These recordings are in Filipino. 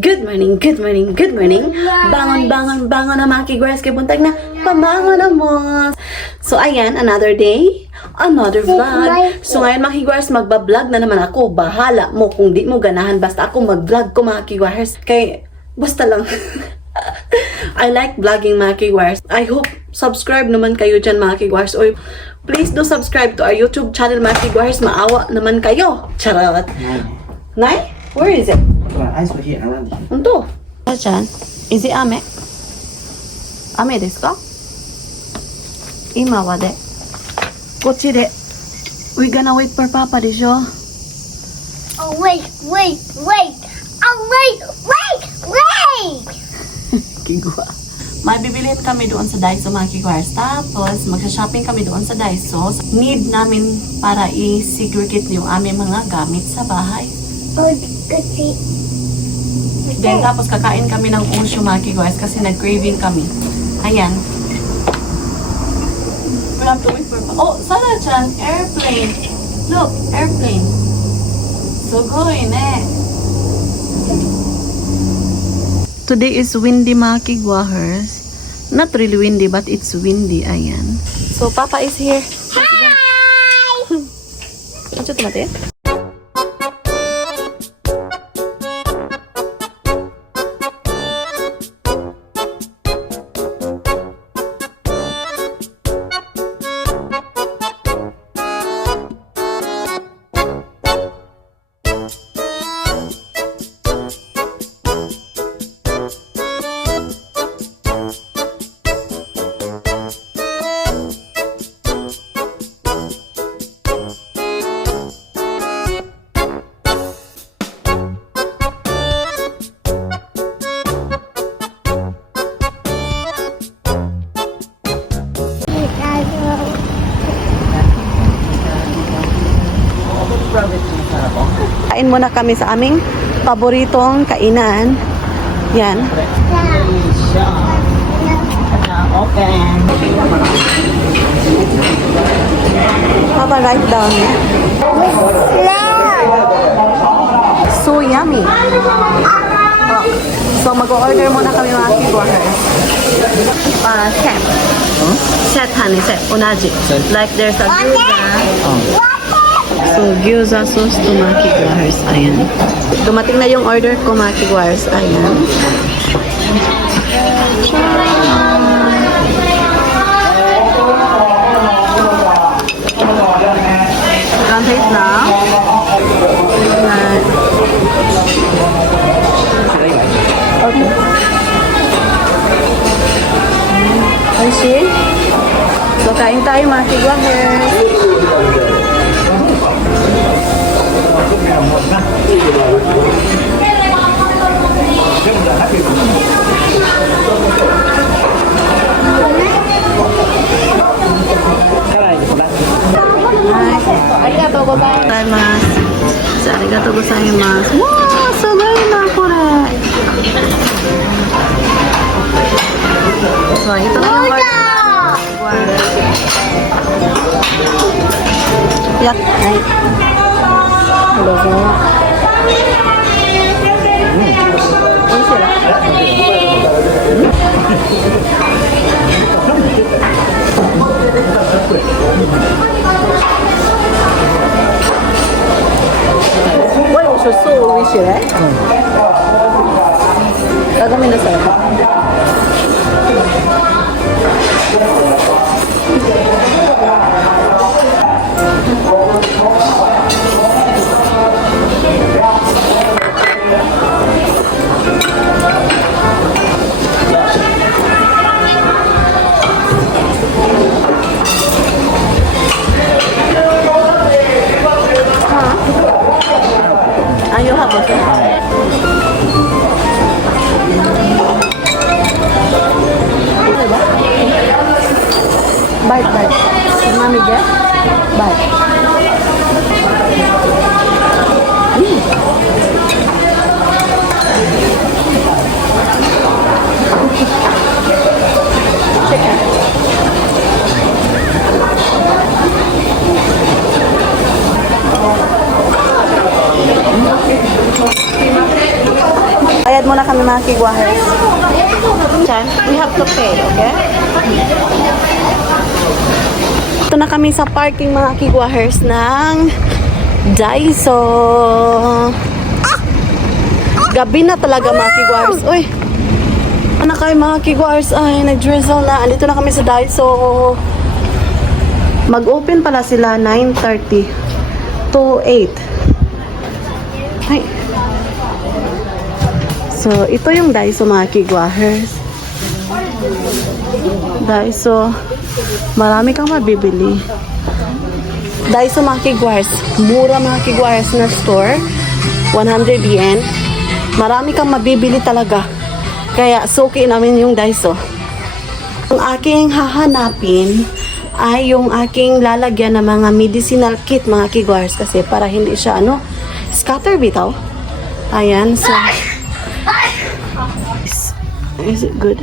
Good morning, good morning, good morning. Bangon, bangon, bangon na mga kigwares kay buntag na pamangon na mo. So ayan, another day, another vlog. So ngayon mga kigwares, magbablog na naman ako. Bahala mo kung di mo ganahan, basta ako mag-vlog ko mga kigwares. Kay, basta lang. I like vlogging mga kigwares. I hope subscribe naman kayo dyan mga kigwares. Or please do subscribe to our YouTube channel mga kigwares. Maawa naman kayo. Charot. Nay? Where is it? Ice for here, around here. 本当あーちゃん、is it 雨ですか今はで。こっちで。We gonna wait for Papa でしょ Oh, wait. Oh, wait. Kigwa. May bibilhin kami doon sa Daiso mga kigwars. Tapos, magsha-shopping kami doon sa Daiso. Need namin para i-segregate yung aming mga gamit sa bahay. Oh, kasi. Then, tapos kakain kami ng usyo mga kigwars kasi nag-craving kami. Ayan. We have to wait for... Oh, Sana-chan! Airplane! Look, airplane. Sugoy, ne. Today is windy mga kigwahers. Not really windy, but it's windy. Ayan. So, Papa is here. Hi! ちょっと待って。Kain muna kami sa aming paboritong kainan. Yan. Papa, write down. So yummy. Oh. So mag-order muna kami mga kigwahers. Set. Set, honey, set. Unaji. Like there's a gyoza. So, gyoza sauce to mga kigwahers. Ayan. Dumating na yung order ko mga kigwahers. Ayan. Translate na. Okay. Oishi? So, kain tayo mga kigwahers. Arigatou gozaimasu. Arigatou gozaimasu. Wow, sugoi na kore. So, ito na yung order. Yak. Dozo. So美味しいね。ごめんなさい。Ayaw habang. Bite. Mami get? Bite. Chicken. Bayad mo na mga kigwahers. We have to pay, okay? Ito na kami sa parking mga kigwahers ng Daiso. Gabi na talaga mga kigwahers. Uy! Ano kayo mga kigwahers? Ay, nag-drizzle na. Andito na kami sa Daiso. Mag-open pala sila 9:30 to 8. Ay. So, ito yung Daiso mga kigwahers. Daiso. Marami kang mabibili. Daiso mga kigwahers. Mura mga kigwahers na store. 100 yen. Marami kang mabibili talaga. Kaya suki namin yung Daiso. Ang aking hahanapin ay yung aking lalagyan ng mga medicinal kit mga kigwahers kasi para hindi siya scatter bitaw. Ayan, so is it good?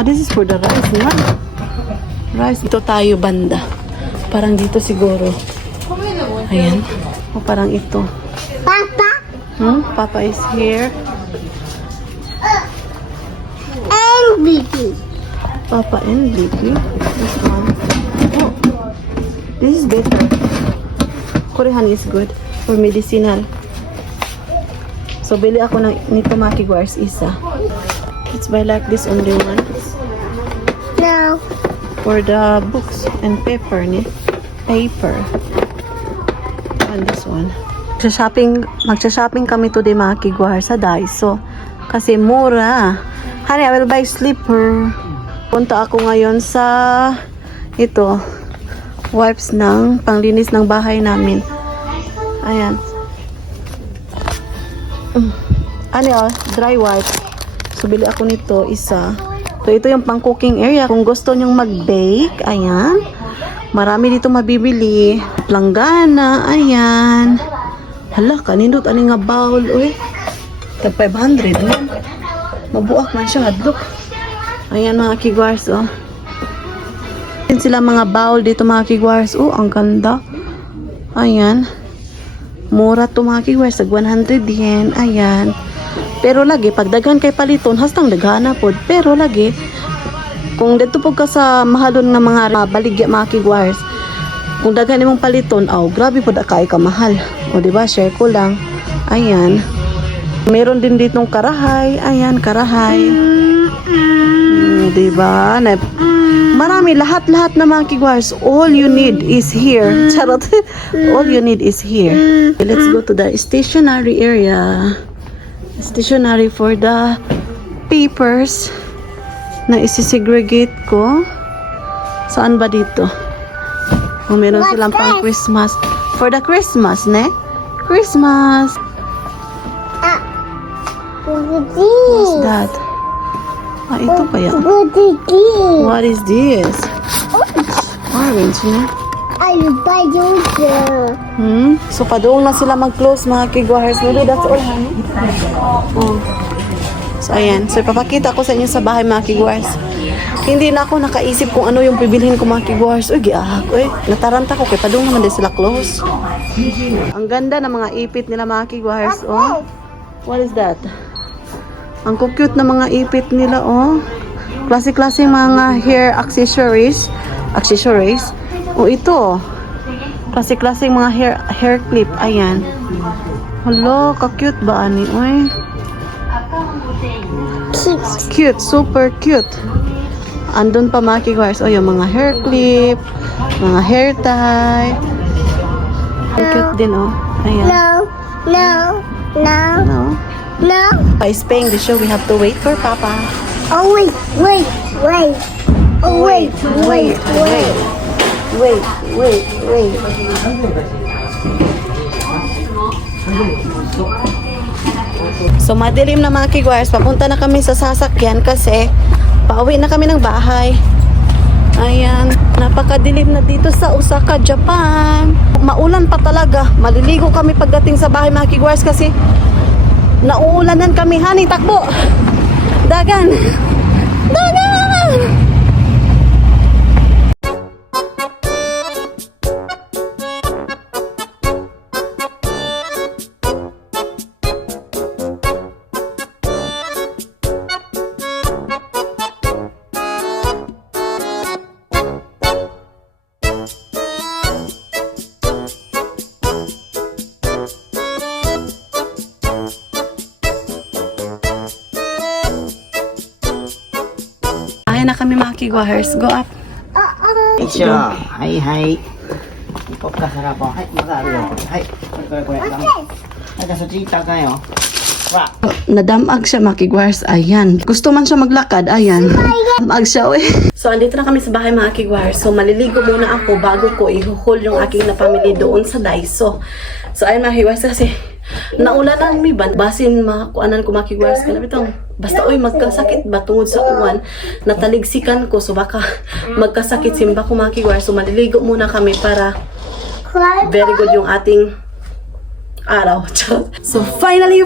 This is for the rice na. Rice. Ito tayo banda. Parang dito siguro. Ayan. O parang ito. Papa Papa is here. and Vicky. Papa and Vicky. This one. Oh. This is better. Korean is good for medicinal. So, bili ako nito mga kigwahers isa. Let's buy like this only one. No. For the books and paper, ni? Paper. And this one. Magsha-shopping kami today mga kigwahers sa Daiso. Kasi mura. Honey, I will buy slipper. Punta ako ngayon sa wipes ng panglinis ng bahay namin. Ayan. Dry wipes. So, bili ako nito, isa. So, ito yung pang cooking area. Kung gusto nyong mag-bake, ayan. Marami dito mabibili. Langgana, ayan. Hala, kanindot, ani nga bowl, uy. Tag 500, ayan. Mabuak man siya, hadlok. Ayan mga kigwahers, oh. Ayan sila mga bowl dito mga kigwahers. Oh, ang ganda. Ayan. Mura to mga kigwahers. Tag 100 yen. Ayan. Pero lagi, pag daghan kay paliton, hastang daghana pod. Pero lagi, kung dito po ka sa mahalon ng mga baligya mga kigwahers, kung daghan imong paliton, grabe po kay ka mahal. O diba, share ko lang. Ayan. Meron din ditong karahay. Ayan, karahay. Diba? Marami, lahat-lahat na mga kigwahers. All you need is here. Charot. All you need is here. Let's go to the stationery area. Stationery for the papers na isisegregate ko. Saan ba dito? Meron silang pang Christmas. For the Christmas, ne? Christmas. What's that? Ito kaya. What is this? Orange, ne? I buy yogurt. So, padoong na sila mag-close mga kigwahers. Maybe that's all, honey. Oh. So, ayan. So, ipapakita ko sa inyo sa bahay mga kigwahers. Hindi na ako nakaisip kung ano yung bibilhin ko mga kigwahers. Uy, giahak. Uy, nataranta ko. Kaya padoong naman din sila close. Ang ganda ng mga ipit nila mga kigwahers. Oh. What is that? Ang cute na mga ipit nila. Oh. Klase-klase mga hair accessories. O ito, klase-klase mga hair clip. Ayan. Hello, ka-cute ba ani? Uy. Cute, super cute. Andun pa mga kigwahers. O, yung mga hair clip, mga hair tie. Cute din, oh. Ayan. No. Is paying the show. We have to wait for Papa. Oh, wait. Oh, wait. So, madilim na mga kigwahers. Papunta na kami sa sasakyan kasi pauwi na kami ng bahay. Ayan. Napakadilim na dito sa Osaka, Japan. Maulan pa talaga. Maliligo kami pagdating sa bahay mga kigwahers kasi nauulanan kami. Honey, takbo! Dagan! kigwahers. Go up. Icho. Hai, hai. Ikaw ka sarap po. Hai, mag-aaral ako. Hai. Ko lang. Ay, kasachita kayo. Wa. Nadamag siya mga kigwahers. Ayan. Gusto man siya maglakad. Ayan. Nadamag siya, uy. So, andito na kami sa bahay mga kigwahers. So, maliligo muna ako bago ko i-haul yung aking na family doon sa Daiso. So, ayun mga kigwahers kasi naulanan mi ba? Basin makuanan ko mga kigwahers ka na bitong. Basta oy magkasakit ba tungod sa uwan, nataligsikan ko so baka magkasakit simba ko mga kigwahers. So maliligo muna kami para very good yung ating araw. So finally,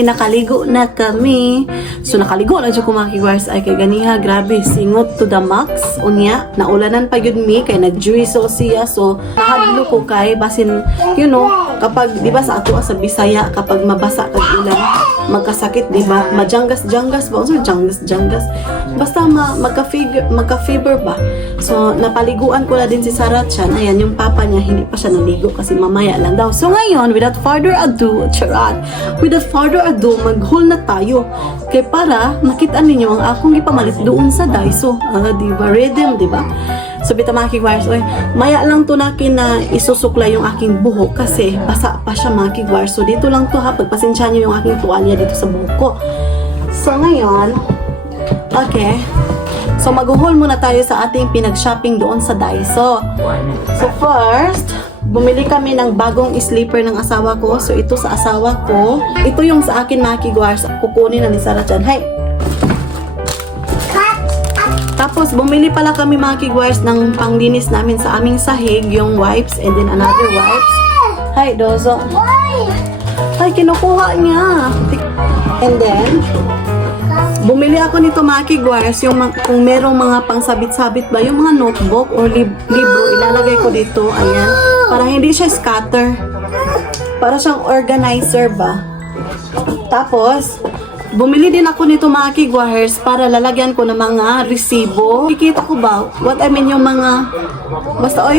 nakaligo na kami. So nakaligo na dyan ko mga kigwahers ay kay ganiha, grabe, singot to the max. Unya, naulanan pa yun mi, kay nag-juiso siya. So nahadlo ko kay, basin, you know, kapag, di ba sa ato sa Bisaya, kapag mabasa kag ilan, magkasakit, di ba? Majanggas-janggas ba? So janggas-janggas. Basta magka-fever ba? So napaliguan ko na din si Sarah Chan. Ayan, yung papa niya, hindi pa siya naligo kasi mamaya lang daw. So ngayon, without further ado, mag-haul na tayo. Kaya para makita ninyo ang akong ipamalit doon sa Daiso. Di ba? Rhythm, di ba? So, bita mga kigwars, maya lang to nakin na isusukla yung aking buhok kasi basa pa siya mga kigwars. So, dito lang to ha, pagpasensya nyo yung aking tuwalya dito sa buhok ko. So, ngayon, okay. So, mag-haul muna tayo sa ating pinag-shopping doon sa Daiso. So, first, bumili kami ng bagong sleeper ng asawa ko. So, ito sa asawa ko. Ito yung sa akin mga kigwars. Kukunin na ni Sarah Chan. Hi! Tapos, bumili pala kami mga kigwars ng panglinis namin sa aming sahig, yung wipes and then another wipes. Hi, Dozo. Ay, kinukuha niya. And then, bumili ako nito mga kigwars, yung kung merong mga pangsabit-sabit ba, yung mga notebook or libro, ilalagay ko dito, ayan, para hindi siya scatter. Para siyang organizer ba. Tapos, bumili din ako nito mga kigwahers para lalagyan ko ng mga resibo. Kikita ko ba? What I mean yung mga, basta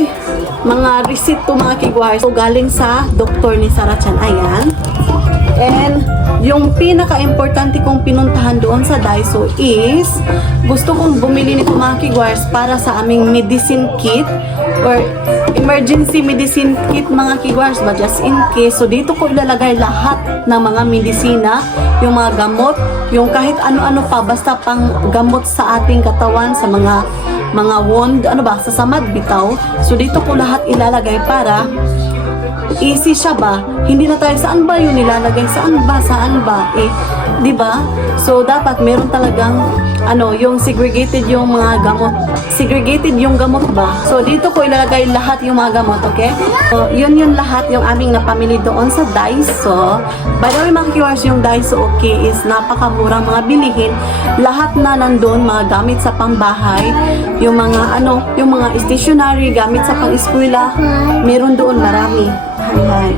mga receipt to mga kigwahers. So, galing sa doktor ni Sarah Chan. Ayan. And, yung pinaka-importante kong pinuntahan doon sa Daiso is, gusto kong bumili nito mga kigwahers para sa aming medicine kit or emergency medicine kit mga kigwahers ba, just in case. So, dito ko ilalagay lahat ng mga medisina, yung mga gamot, yung kahit ano-ano pa, basta pang gamot sa ating katawan, sa mga wound, sa samad, bitaw. So, dito ko lahat ilalagay para easy siya ba? Hindi na tayo, saan ba yun nilalagay? Saan ba? Di ba? So, dapat meron talagang, yung segregated yung mga gamot. Segregated yung gamot ba? So, dito ko ilalagay lahat yung mga gamot, okay? So, yun lahat yung aming napamili doon sa Daiso. By the way, mga kiwars, yung Daiso, okay, is napakamurang mga bilihin. Lahat na nandun, mga gamit sa pambahay, yung mga, yung mga stationery, gamit sa pang-eskwela, meron doon marami. Hi.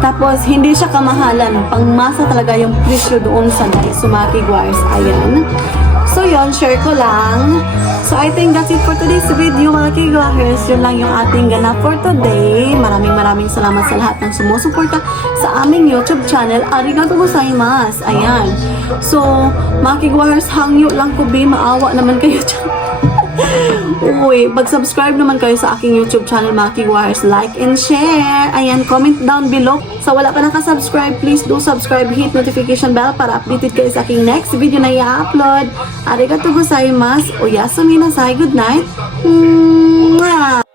Tapos, hindi siya kamahalan. Pangmasa talaga yung presyo doon sa Daiso, mga kigwars. Ayan. So, yun, share ko lang. So, I think that's it for today's video, mga kigwars. Yun lang yung ating ganap for today. Maraming salamat sa lahat ng sumusuporta sa aming YouTube channel. Arigatou gozaimasu. Ayan. So, mga kigwars, hangyo lang ko, maawa naman kayo dyan. Uy, mag-subscribe naman kayo sa aking YouTube channel, mga kigwars. Like and share. Ayan, comment down below. Sa wala pa nakasubscribe, please do subscribe. Hit notification bell para updated kayo sa aking next video na i-upload. Arigatou gozaimasu. Oyasumi nasai. Good night. Mwah!